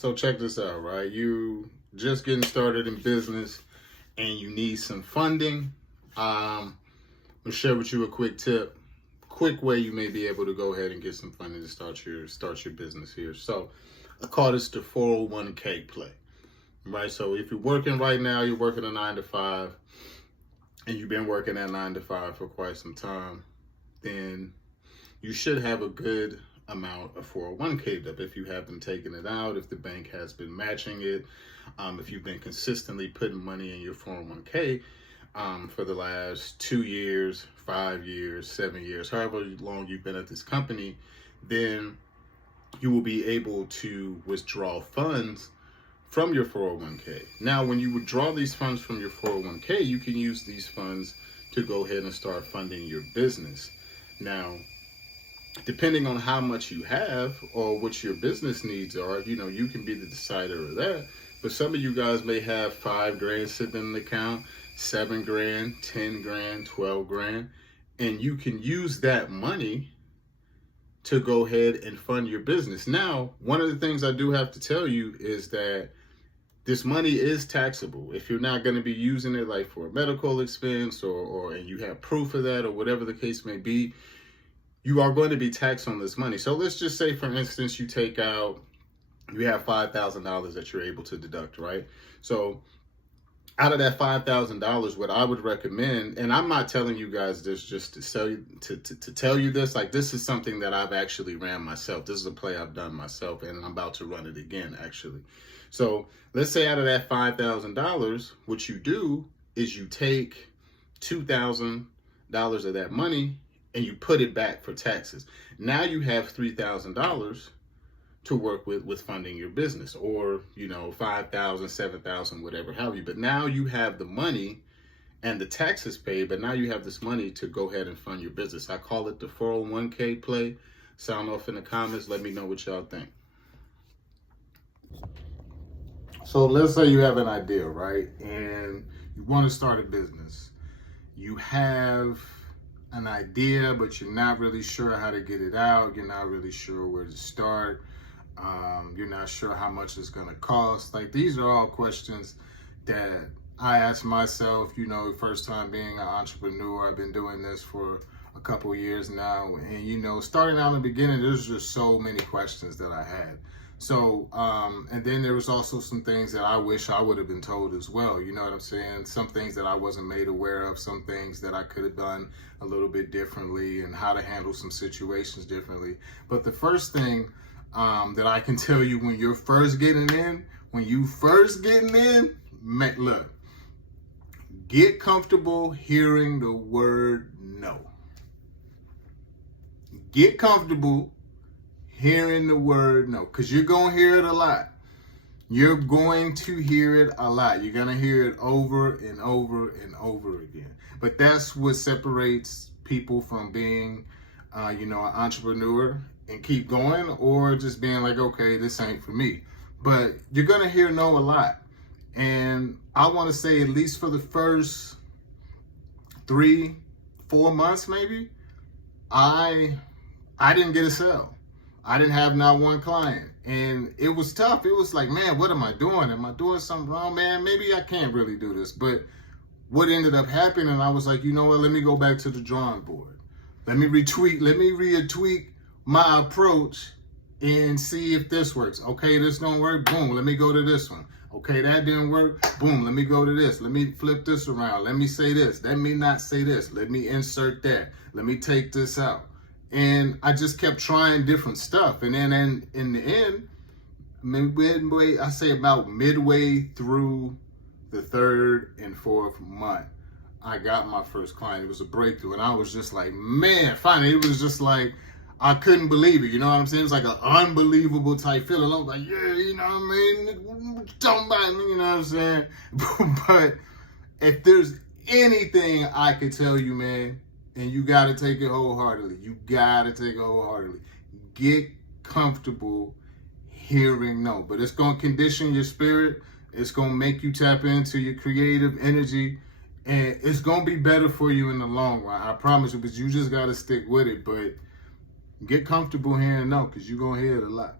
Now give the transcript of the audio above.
So check this out, right? You just getting started in business and you need some funding. I'll share with you a quick tip, quick way you may be able to go ahead and get some funding to start your business here. So I call this the 401k play, right? So if you're working right now, you're working a 9 to 5, and you've been working that 9 to 5 for quite some time, then you should have a good amount of 401k up if you have been taking it out, if the bank has been matching it, if you've been consistently putting money in your 401k for the last 2 years, 5 years, 7 years, however long you've been at this company, then you will be able to withdraw funds from your 401k. Now, when you withdraw these funds from your 401k, you can use these funds to go ahead and start funding your business. Now, depending on how much you have or what your business needs are, you can be the decider of that. But some of you guys may have 5 grand sitting in the account, 7 grand, 10 grand, 12 grand, and you can use that money to go ahead and fund your business. Now, one of the things I do have to tell you is that this money is taxable. If you're not going to be using it like for a medical expense or and you have proof of that or whatever the case may be, you are going to be taxed on this money. So let's just say, for instance, you have $5,000 that you're able to deduct, right? So out of that $5,000, what I would recommend, and I'm not telling you guys this just to tell you this, like this is something that I've actually ran myself. This is a play I've done myself, and I'm about to run it again, actually. So let's say out of that $5,000, what you do is you take $2,000 of that money and you put it back for taxes. Now you have $3,000 to work with funding your business, or 5,000, 7,000, whatever have you. But now you have the money and the taxes paid, but now you have this money to go ahead and fund your business. I call it the 401k play. Sound off in the comments. Let me know what y'all think. So let's say you have an idea, right? And you want to start a business. You have an idea, but you're not really sure how to get it out. You're not really sure where to start. You're not sure how much it's going to cost. Like, these are all questions that I ask myself, first time being an entrepreneur. I've been doing this for a couple of years now. And, starting out in the beginning, there's just so many questions that I had. So, and then there was also some things that I wish I would have been told as well. You know what I'm saying? Some things that I wasn't made aware of, some things that I could have done a little bit differently, and how to handle some situations differently. But the first thing that I can tell you when you're first getting in, look, get comfortable hearing the word no. Get comfortable hearing the word no, because you're going to hear it a lot. You're going to hear it a lot. You're going to hear it over and over and over again. But that's what separates people from being, an entrepreneur and keep going, or just being like, okay, this ain't for me. But you're going to hear no a lot. And I want to say, at least for the first 3-4 months, maybe, I didn't get a sale. I didn't have not one client, and it was tough. It was like, man, what am I doing? Am I doing something wrong, man? Maybe I can't really do this. But what ended up happening, I was like, you know what? Let me go back to the drawing board. Let me retweak my approach and see if this works. Okay, this don't work. Boom, let me go to this one. Okay, that didn't work. Boom, let me go to this. Let me flip this around. Let me say this. Let me not say this. Let me insert that. Let me take this out. And I just kept trying different stuff. And then in the end, about midway through the 3rd and 4th month, I got my first client. It was a breakthrough. And I was just like, man, finally, it was just like, I couldn't believe it. You know what I'm saying? It was like an unbelievable type feeling. I was like, yeah, you know what I mean? Talking about me, you know what I'm saying? But if there's anything I could tell you, man, and you got to take it wholeheartedly. Get comfortable hearing no. But it's going to condition your spirit. It's going to make you tap into your creative energy. And it's going to be better for you in the long run. I promise you. But you just got to stick with it. But get comfortable hearing no, because you're going to hear it a lot.